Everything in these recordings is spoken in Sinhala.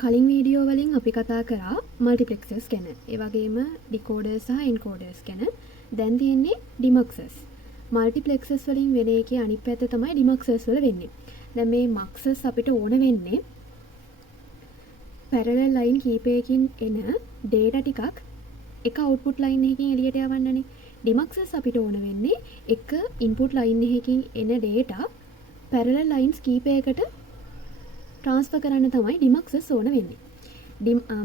කලින් වීඩියෝ වලින් අපි කතා කරා මල්ටිප්ලෙක්සර්ස් ගැන. ඒ වගේම ඩිකෝඩර්ස් සහ එන්කෝඩර්ස් ගැන. දැන් තියෙන්නේ ඩිමක්සර්ස්. මල්ටිප්ලෙක්සර්ස් වලින් වෙන එකේ අනිත් පැත්ත තමයි ඩිමක්සර්ස් වල වෙන්නේ. දැන් මේ මක්සර්ස් අපිට ඕන වෙන්නේ පැරලල් ලයින් කීපයකින් එන data ටිකක් එක output line එකකින් එළියට යවන්නනේ. ඩිමක්සර්ස් අපිට ඕන වෙන්නේ එක input line එකකින් එන data parallel lines කීපයකට transfer කරන්න තමයි ඩිමක්සර්ස් ඕන වෙන්නේ.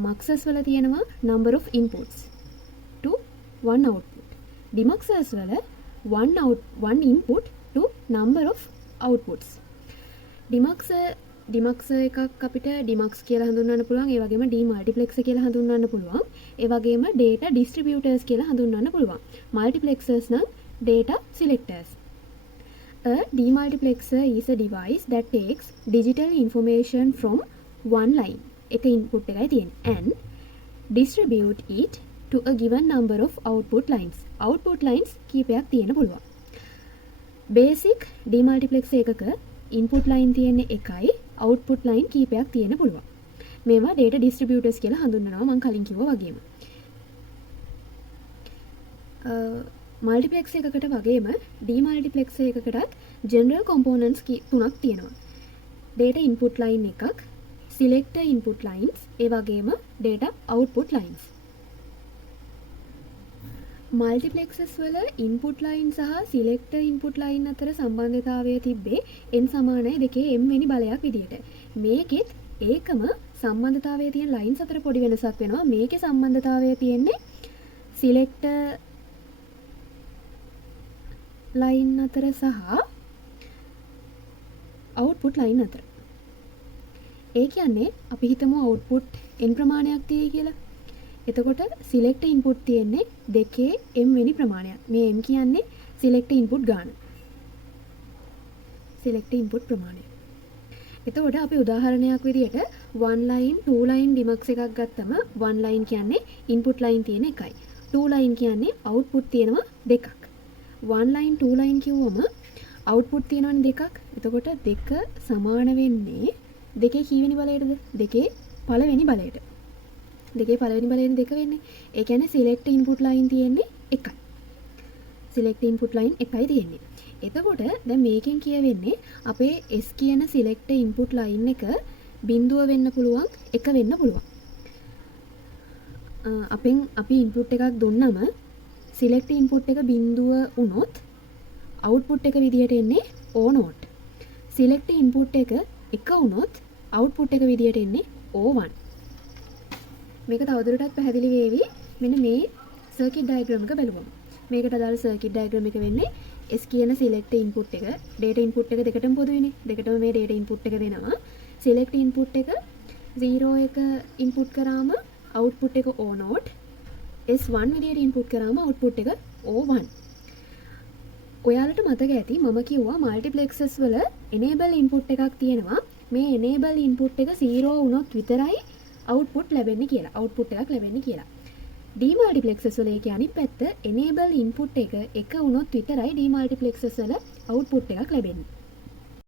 මක්සර්ස් වල තියෙනවා number of inputs to one output. ඩිමක්සර්ස් වල one input to number of outputs. ඩිමක්සර් එකක් අපිට ඩිමක්ස් කියලා හඳුන්වන්න පුළුවන්. ඒ වගේම ඩිමල්ටිප්ලෙක්සර් කියලා හඳුන්වන්න පුළුවන්. ඒ වගේම data distributors කියලා හඳුන්වන්න පුළුවන්. මල්ටිප්ලෙක්සර්ස් නම් data selectors. A demultiplexer is a device that takes digital information from one line, එක input එකයි තියෙන්නේ, and distribute it to a given number of output lines. output lines කීපයක් තියෙන්න පුළුවන්. basic demultiplexer එකක input line තියෙන්නේ එකයි, output line කීපයක් තියෙන්න පුළුවන්. මේවා data distributors කියලා හඳුන්වනවා මම කලින් කිව්වා වගේම. මල්ටිප්ලෙක්සර් එකකට වගේම ඩිමල්ටිප්ලෙක්සර් එකකටත් ජෙනරල් කොම්පොනන්ට්ස් තුනක් තියෙනවා. data input line එකක්, selector input lines, ඒ වගේම data output lines. මල්ටිප්ලෙක්සර්ස් වල input line සහ selector input line අතර සම්බන්ධතාවය තිබ්බේ n සමානයි 2 m වෙනි බලයක් විදියට. මේකෙත් ඒකම සම්බන්ධතාවයේ තියෙන lines අතර පොඩි වෙනසක් වෙනවා. මේකේ සම්බන්ධතාවය තියෙන්නේ selector line අතර සහ output line අතර. ඒ කියන්නේ අපි හිතමු output n ප්‍රමාණයක් තියෙයි කියලා. එතකොට select input තියෙන්නේ 2 m වෙනි ප්‍රමාණයක්. මේ m කියන්නේ select input ගාන. select input ප්‍රමාණය. එතකොට අපි උදාහරණයක් විදියට one line two line ඩිමක්ස් එකක් ගත්තම one line කියන්නේ input line තියෙන එකයි. two line කියන්නේ output තියෙනවා දෙකක්. one line two line කිව්වම output තියෙනවනේ දෙකක්. එතකොට දෙක සමාන වෙන්නේ දෙකේ කීවෙනි බලයටද? දෙකේ පළවෙනි බලයට. දෙකේ පළවෙනි බලයෙන් දෙක වෙන්නේ. ඒ කියන්නේ select input line තියෙන්නේ එකයි. select input line එකයි තියෙන්නේ. එතකොට දැන් මේකෙන් කියවෙන්නේ අපේ S කියන select input line එක බිඳුව වෙන්න පුළුවන්, එක වෙන්න පුළුවන්. අපි input එකක් දුන්නම select input එක බිඳුව වුණොත් output එක විදියට එන්නේ O not. select input එක එක වුණොත් output එක විදියට එන්නේ O1. මේක තවදුරටත් පැහැදිලි වේවි මෙන්න මේ circuit diagram එක බලුවම. මේකට අදාළ circuit diagram එක වෙන්නේ S කියන select input එක data input එක දෙකටම පොදුයිනේ. දෙකටම මේ data input එක දෙනවා. select input එක 0 එක input කරාම output එක O not. S1 විදියට input කරාම output එක O1. ඔයාලට මතක ඇති මම කිව්වා multiplexers වල enable input එකක් තියෙනවා. මේ enable input එක 0 වුණොත් විතරයි output ලැබෙන්නේ කියලා. output එකක් ලැබෙන්නේ කියලා. demultiplexers වල ඒකේ අනිත් පැත්ත enable input එක එක වුණොත් විතරයි demultiplexers වල output එකක් ලැබෙන්නේ.